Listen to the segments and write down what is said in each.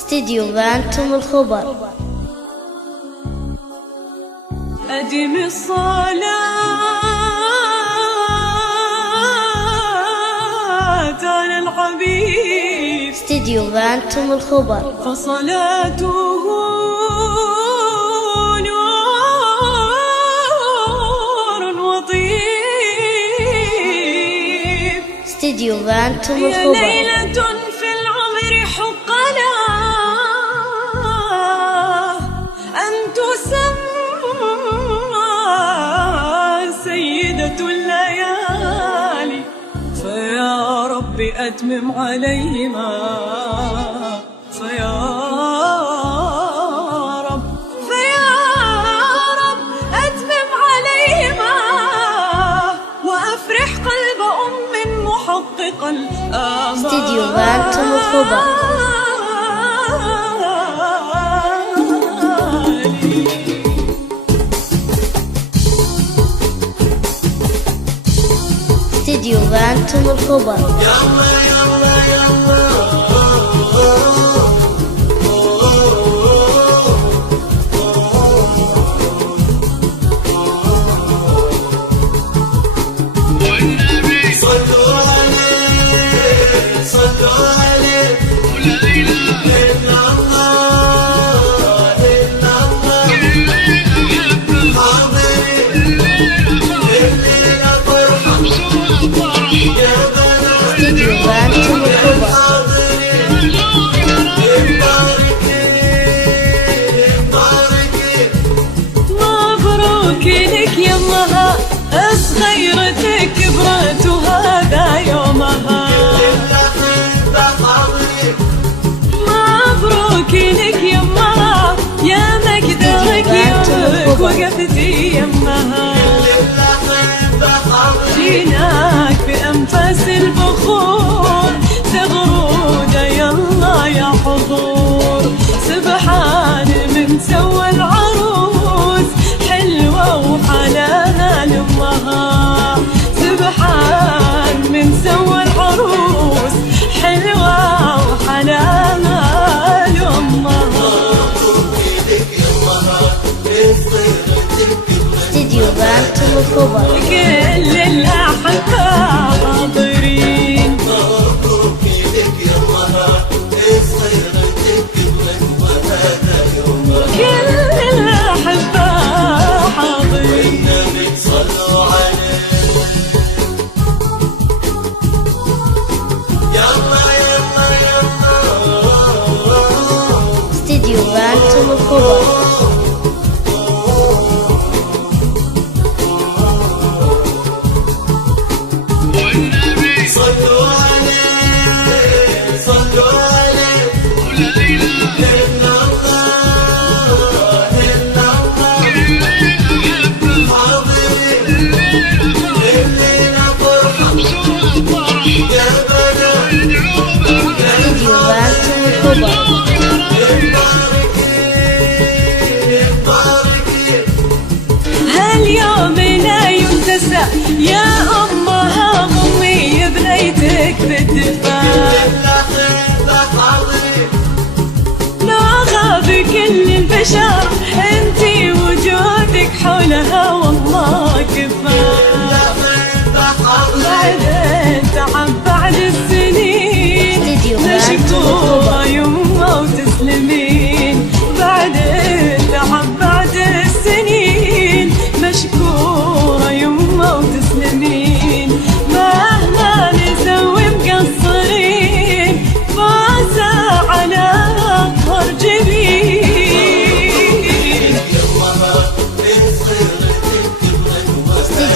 استديو وأنتم الخبر. أدم الصلاة على الحبيب. استديو وأنتم الخبر. فصلاته نور وطيب. استديو وأنتم يا الخبر. ليلة في العمر حقنا أن تسمى سيدة الليالي، فيا رب أتمم عليهما، فيا رب أتمم عليهما، وأفرح قلب أم محقق الآمال. استديو وأنتم الخبر. استديو وأنتم الخبر. يلا يلا يلا والنبي صلوا عليه صلوا عليه، ولا إله إلا الله إلا الله، اللي أحبه حاضرين الليلة فرحة يا بنات استديو وأنتم الخبر. مبروك لك يمها، صغيرتك كبرت وهذا يومها. مبروك لك يمها، يا مقدرك يومك وقفتي يمها. جيناك بأنفاس البخور تغرود يلا يا حضور. سبحان من سوى العروس حلوة وحلاها لأمها. سبحان من سوى العروس حلوة وحلاها لأمها. استديو وأنتم الخبر. كل الأحبة حاضرين. مبروك لك يمها صغيرتك كبرت وهذا يومها. كل الأحبة حاضرين. والنبي صلوا عليه. يلا يلا يلا استديو وأنتم الخبر. والنبي صلوا عليه صلوا عليه، ولا إله إلا الله إلا الله، اللي أحبه حاضرين الليلة فرحة يا بنات استديو وأنتم الخبر. مباركين هاليوم لا ينتسى، يا أمها أمي بنيتك بالدفاع. لو غاب كل البشر انتي وجودك حولها والله كفاية. بعد التعب بعد السنين مشكورة يمه وتسلمين. بعد التعب بعد السنين مشكورة يمه وتسلمين. مهما نسوي مقصرين فازة على أطهر جبين. استديو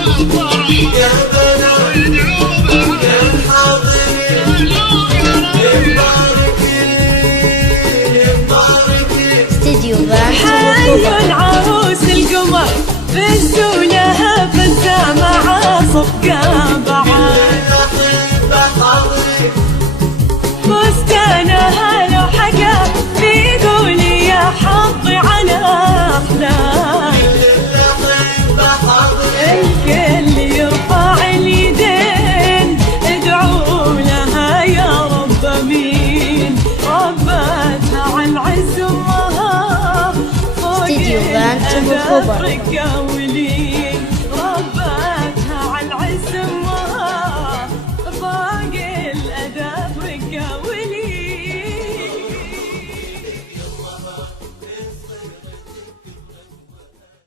يا بنات يا الحاضرين مباركين استديو بانتو حي الكبر. العروس القمر فزوا لها فالسامعة صفقة بعد فستانها لو حكى بيقول يا حظي على أحلام الكل يرفع اليدين ادعوا لها يا رب امين ربتها عن عز الله فوق استديو بانتو الكبر. الأدب